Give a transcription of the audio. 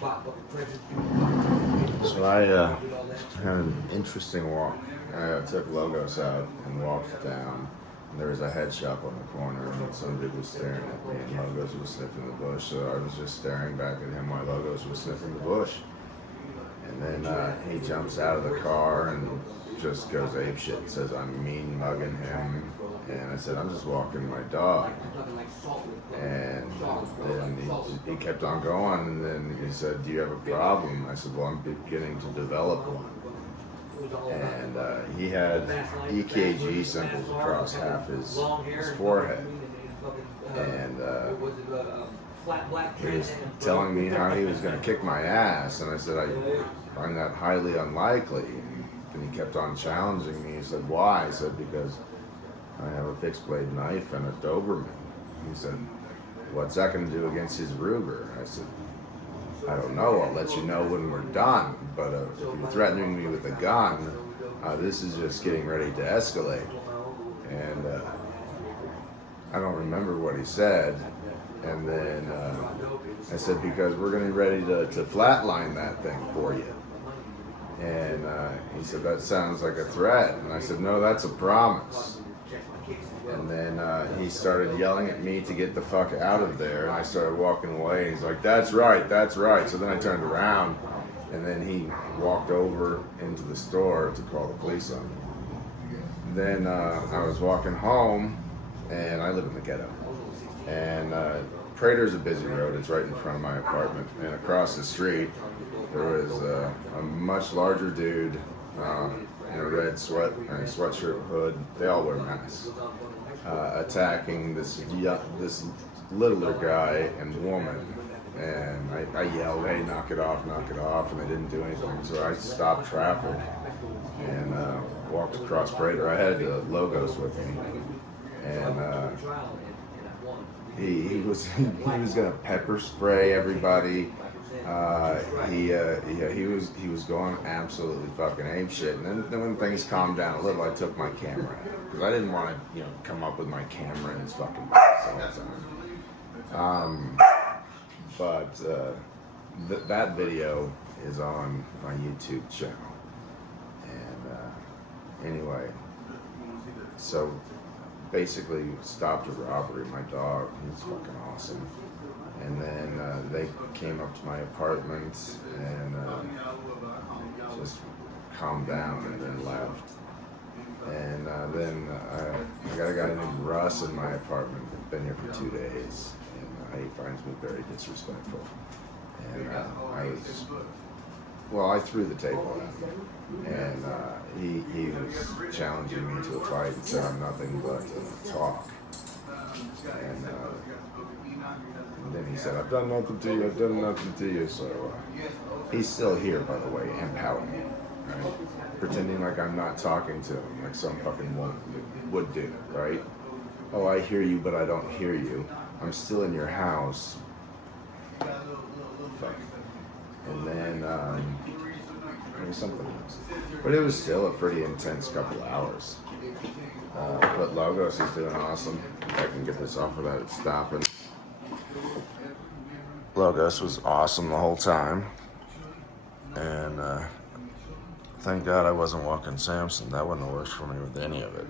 So I had an interesting walk. I took Logos out and walked down. There was a head shop on the corner, and some dude was staring at me, and Logos was sniffing the bush. So I was just staring back at him while Logos was sniffing the bush. And then he jumps out of the car and just goes apeshit. Says I'm mean mugging him, and I said I'm just walking my dog. And then he kept on going, and then he said, "Do you have a problem?" I said, "Well, I'm beginning to develop one." And he had EKG symbols across half his forehead, and he was telling me how he was going to kick my ass, and I said, "I find that highly unlikely." And he kept on challenging me. He said, "Why?" I said, "Because I have a fixed blade knife and a Doberman." He said, "What's that going to do against his Ruger?" I said, "I don't know. I'll let you know when we're done. But if you're threatening me with a gun, this is just getting ready to escalate." And I don't remember what he said. And then I said, "Because we're going to be ready to flatline that thing for you." And he said, "That sounds like a threat." And I said, "No, that's a promise." And then he started yelling at me to get the fuck out of there, and I started walking away. He's like, "That's right, that's right." So then I turned around, and then he walked over into the store to call the police on me. Then I was walking home, and I live in the ghetto. And Prater's a busy road. It's right in front of my apartment. And across the street, there was a much larger dude in a red sweatshirt hood. They all wear masks. Attacking this littler guy and woman, and I yelled, "Hey, knock it off," and they didn't do anything. So I stopped traffic and walked across Prater. I had Logos with me, and he was gonna pepper spray everybody. He was going absolutely fucking ape shit. And then when things calmed down a little, I took my camera out because I didn't want to, come up with my camera in his fucking face all the time. But that video is on my YouTube channel. And anyway, so basically stopped a robbery. My dog, he's fucking awesome. And then they came up to my apartment and just calmed down and then left. And then I got a guy named Russ in my apartment. Been here for 2 days, and he finds me very disrespectful. And I threw the table at him, and he was challenging me to a fight and said I'm nothing but talk. And then he said, "I've done nothing to you, So he's still here, by the way, and pouting, right? Pretending like I'm not talking to him, like some fucking woman would do, right? "Oh, I hear you, but I don't hear you. I'm still in your house." Fuck. And then there was something else. But it was still a pretty intense couple hours. But Logos is doing awesome. If I can get this off without it stopping. Logos was awesome the whole time. And thank God I wasn't walking Samson. That wouldn't have worked for me with any of it.